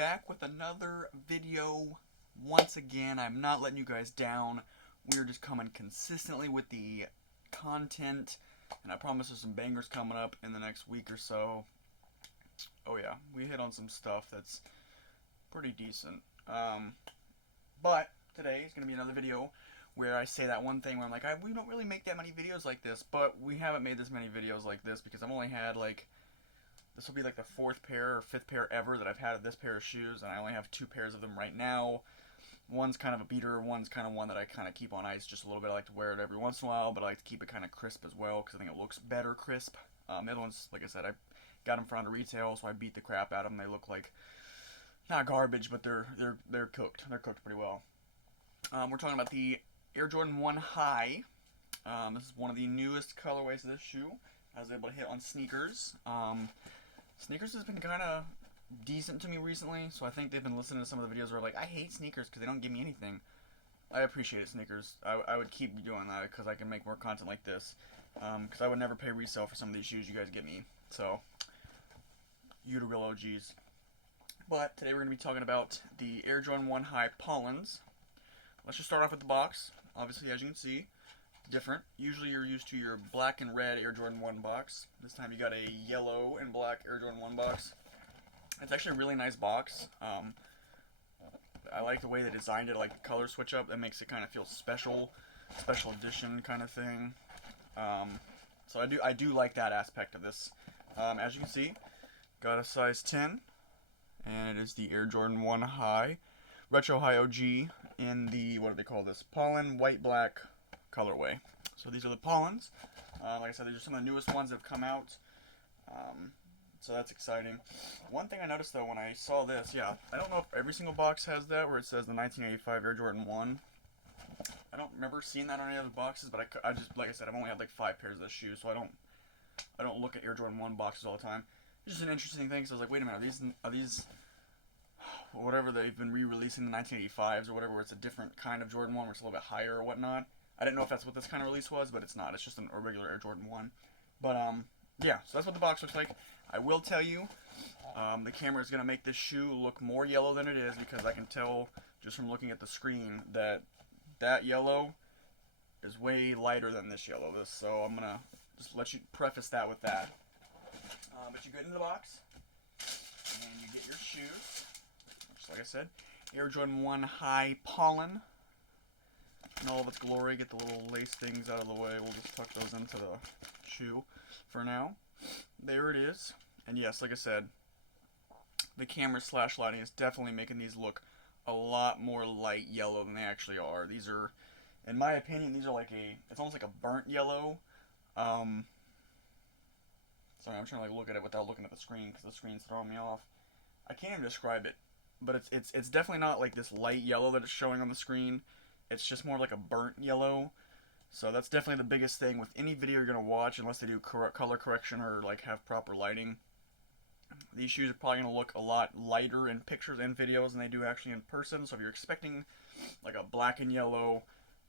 back with another video. Once again, I'm not letting you guys down. We're just coming consistently with the content, and I promise there's some bangers coming up in the next week or so. Oh yeah, we hit on some stuff that's pretty decent. But today is going to be another video where I say that one thing where I'm like, we don't really make that many videos like this, but we haven't made this many videos like this because I've only had this will be like the fourth pair or fifth pair ever that I've had of this pair of shoes, and I only have two pairs of them right now. One's kind of a beater, one's kind of one that I kind of keep on ice just a little bit. I like to wear it every once in a while, but I like to keep it kind of crisp as well because I think it looks better crisp. The other ones, like I said, I got them for under retail, so I beat the crap out of them. They look like, not garbage, but they're cooked. They're cooked pretty well. We're talking about the Air Jordan 1 High. This is one of the newest colorways of this shoe. I was able to hit on sneakers. Sneakers has been kind of decent to me recently, so I think they've been listening to some of the videos where like, I hate sneakers because they don't give me anything. I appreciate it, sneakers. I would keep doing that because I can make more content like this. Because I would never pay resale for some of these shoes you guys get me. So, you the real OGs. But today we're going to be talking about the Air Jordan 1 High Pollens. Let's just start off with the box. Obviously, as you can see, different. Usually you're used to your black and red Air Jordan 1 box. This time you got a yellow and black Air Jordan 1 box. It's actually a really nice box. I like the way they designed it, like the color switch up. That makes it kind of feel special edition kind of thing. So I do like that aspect of this. As you can see, got a size 10, and it is the Air Jordan 1 High, Retro High OG in the, what do they call this? Pollen white black colorway. So these are the Pollens. Like I said, these are some of the newest ones that have come out. So that's exciting. One thing I noticed though when I saw this, yeah, I don't know if every single box has that where it says the 1985 Air Jordan 1. I don't remember seeing that on any other boxes, but I just, like I said, I've only had like 5 pairs of this shoe, so I don't look at Air Jordan 1 boxes all the time. It's just an interesting thing, so I was like, wait a minute, are these whatever they've been re-releasing, the 1985s or whatever, where it's a different kind of Jordan 1 where it's a little bit higher or whatnot. I didn't know if that's what this kind of release was, but it's not. It's just a regular Air Jordan 1. But, yeah, so that's what the box looks like. I will tell you, the camera is going to make this shoe look more yellow than it is because I can tell just from looking at the screen that yellow is way lighter than this yellow. So I'm going to just let you preface that with that. But you get into the box, and you get your shoes, which, like I said, Air Jordan 1 High Pollen in all of its glory. Get the little lace things out of the way. We'll just tuck those into the shoe for now. There it is. And yes, like I said, the camera slash lighting is definitely making these look a lot more light yellow than they actually are. These are, in my opinion, these are like it's almost like a burnt yellow. Sorry, I'm trying to like look at it without looking at the screen because the screen's throwing me off. I can't even describe it, but it's definitely not like this light yellow that it's showing on the screen. It's just more like a burnt yellow. So that's definitely the biggest thing with any video you're going to watch, unless they do color correction or like have proper lighting. These shoes are probably going to look a lot lighter in pictures and videos than they do actually in person. So if you're expecting like a black and yellow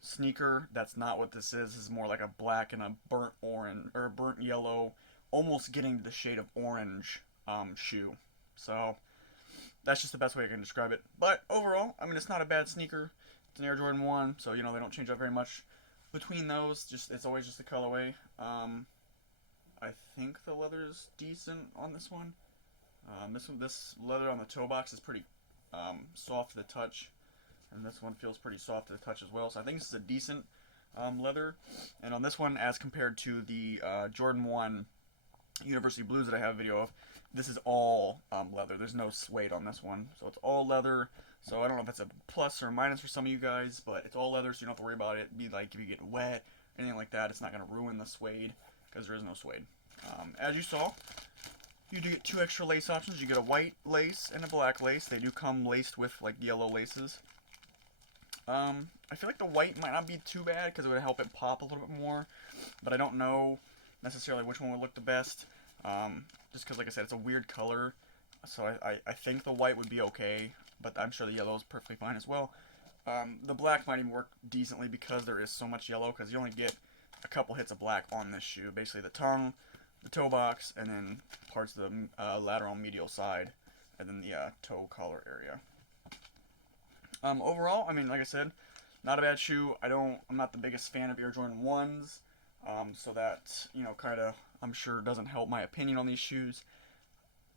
sneaker, that's not what this is. This is more like a black and a burnt orange, or a burnt yellow, almost getting to the shade of orange shoe. So that's just the best way I can describe it. But overall, I mean, it's not a bad sneaker. It's an Air Jordan 1, so you know they don't change up very much between those. It's always just the colorway. I think the leather is decent on this one. This leather on the toe box is pretty soft to the touch, and this one feels pretty soft to the touch as well. So I think this is a decent leather. And on this one, as compared to the Jordan 1 University Blues that I have a video of, this is all leather. There's no suede on this one, so it's all leather. So I don't know if that's a plus or a minus for some of you guys, but it's all leather, so you don't have to worry about it. Be like if you get wet, anything like that, it's not going to ruin the suede because there is no suede. As you saw, you do get 2 extra lace options. You get a white lace and a black lace. They do come laced with like yellow laces. I feel like the white might not be too bad because it would help it pop a little bit more, but I don't know necessarily which one would look the best. Just because, like I said, it's a weird color, so I think the white would be okay, but I'm sure the yellow is perfectly fine as well. The black might even work decently because there is so much yellow, because you only get a couple hits of black on this shoe. Basically the tongue, the toe box, and then parts of the lateral medial side. and then the toe collar area. Overall, I mean, like I said, not a bad shoe. I'm not the biggest fan of Air Jordan 1s, so that, kind of, I'm sure doesn't help my opinion on these shoes.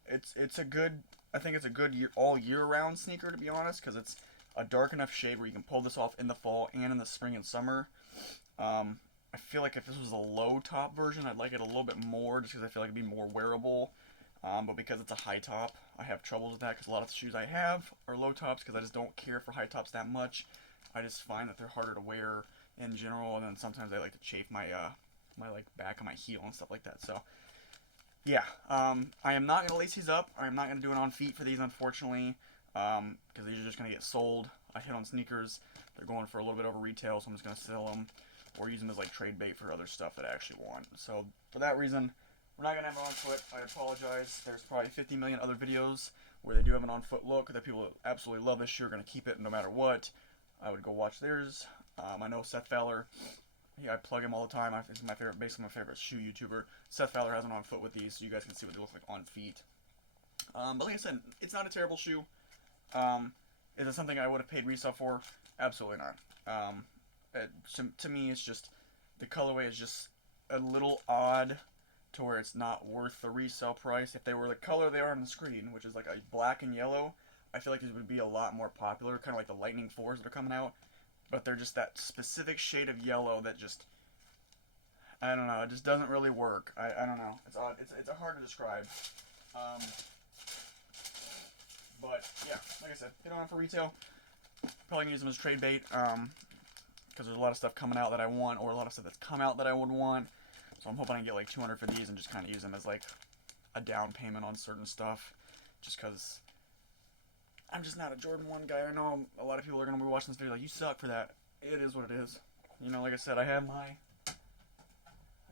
It's a good, I think it's a good all year round sneaker, to be honest, because it's a dark enough shade where you can pull this off in the fall and in the spring and summer. I feel like if this was a low top version, I'd like it a little bit more, just because I feel like it'd be more wearable. But because it's a high top, I have troubles with that, because a lot of the shoes I have are low tops, because I just don't care for high tops that much. I just find that they're harder to wear in general, and then sometimes I like to chafe my my like back of my heel and stuff like that. So yeah, I am not gonna lace these up. I am not gonna do it on feet for these, unfortunately, because these are just gonna get sold. I hit on sneakers; they're going for a little bit over retail, so I'm just gonna sell them or use them as like trade bait for other stuff that I actually want. So for that reason, we're not gonna have it on foot. I apologize. There's probably 50 million other videos where they do have an on foot look that people absolutely love this shoe are gonna keep it no matter what. I would go watch theirs. I know Seth Fowler. Yeah, I plug him all the time. He's my favorite, basically my favorite shoe YouTuber. Seth Fowler has one on foot with these, so you guys can see what they look like on feet. But like I said, it's not a terrible shoe. Is it something I would have paid resale for? Absolutely not. To me, it's just the colorway is just a little odd to where it's not worth the resale price. If they were the color they are on the screen, which is like a black and yellow, I feel like these would be a lot more popular, kind of like the Lightning 4s that are coming out. But they're just that specific shade of yellow that just, I don't know, it just doesn't really work. I don't know. It's odd. It's hard to describe. But yeah, like I said, get on them for retail. Probably gonna use them as trade bait, because there's a lot of stuff coming out that I want, or a lot of stuff that's come out that I would want. So I'm hoping I can get like 200 for these and just kind of use them as like a down payment on certain stuff, just because I'm just not a Jordan 1 guy. I know a lot of people are going to be watching this video like, you suck for that. It is what it is. Like I said, I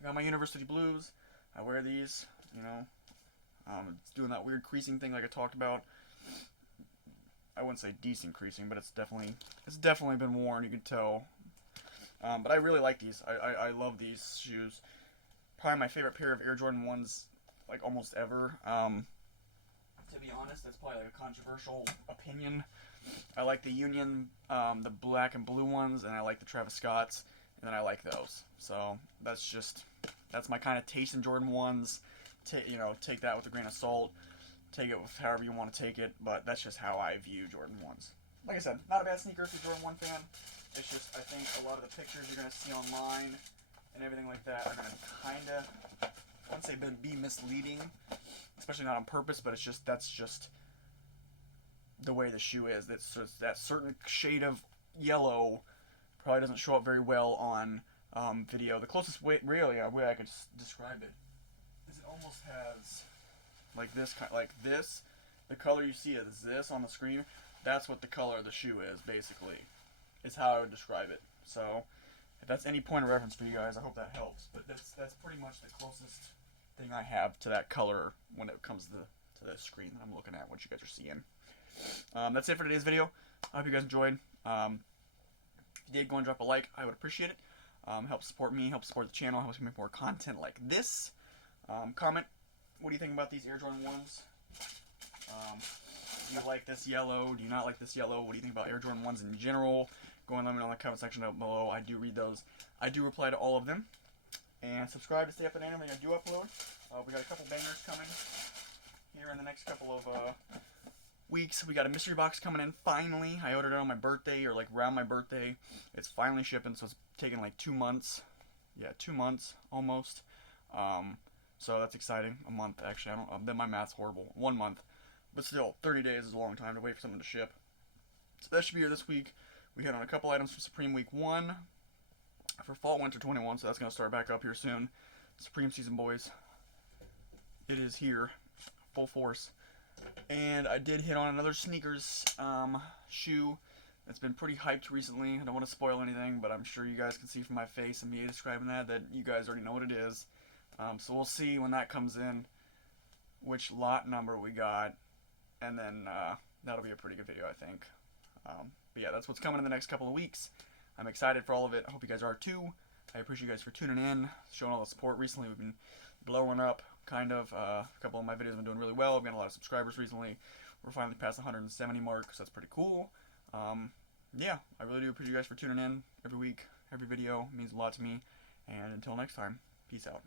got my University Blues. I wear these, it's doing that weird creasing thing like I talked about. I wouldn't say decent creasing, but it's definitely been worn, you can tell. But I really like these. I love these shoes. Probably my favorite pair of Air Jordan 1s, like, almost ever. To be honest, that's probably like a controversial opinion. I like the Union, the black and blue ones, and I like the Travis Scotts, and then I like those. So that's my kind of taste in Jordan 1s. Take that with a grain of salt. Take it with however you want to take it, but that's just how I view Jordan 1s. Like I said, not a bad sneaker if you're a Jordan 1 fan. It's just, I think a lot of the pictures you're going to see online and everything like that are going to kind of, I wouldn't say be misleading, especially not on purpose, but that's just the way the shoe is. That certain shade of yellow probably doesn't show up very well on video. The closest way I could describe it is it almost has like this. The color you see is this on the screen. That's what the color of the shoe is, basically. Is how I would describe it. So, if that's any point of reference for you guys, I hope that helps. But that's pretty much the closest thing I have to that color when it comes to the screen that I'm looking at, what you guys are seeing. That's it for today's video. I hope you guys enjoyed. If you did, go and drop a like. I would appreciate it. Help support me, help support the channel, helps me make more content like this. Comment, what do you think about these Air Jordan 1s? Do you like this yellow? Do you not like this yellow? What do you think about Air Jordan 1s in general? Go and let me know in the comment section down below. I do read those. I do reply to all of them. And subscribe to stay up to date on everything I do upload. We got a couple bangers coming here in the next couple of weeks. We got a mystery box coming in finally. I ordered it on my birthday, or like around my birthday. It's finally shipping, so it's taking like 2 months. Yeah, 2 months almost. So that's exciting. A month, actually. Then my math's horrible. 1 month. But still, 30 days is a long time to wait for something to ship. So that should be here this week. We hit on a couple items for Supreme Week 1 for Fall Winter 21, so that's going to start back up here soon. Supreme season, boys. It is here. Full force. And I did hit on another sneakers shoe that's been pretty hyped recently. I don't want to spoil anything, but I'm sure you guys can see from my face and me describing that you guys already know what it is. So we'll see when that comes in which lot number we got, and then that'll be a pretty good video, I think. But yeah, that's what's coming in the next couple of weeks. I'm excited for all of it. I hope you guys are too. I appreciate you guys for tuning in, showing all the support recently. We've been blowing up, kind of. A couple of my videos have been doing really well. I've got a lot of subscribers recently, We're finally past the 170 mark, so that's pretty cool. Yeah, I really do appreciate you guys for tuning in every week, every video. It means a lot to me. And until next time, peace out.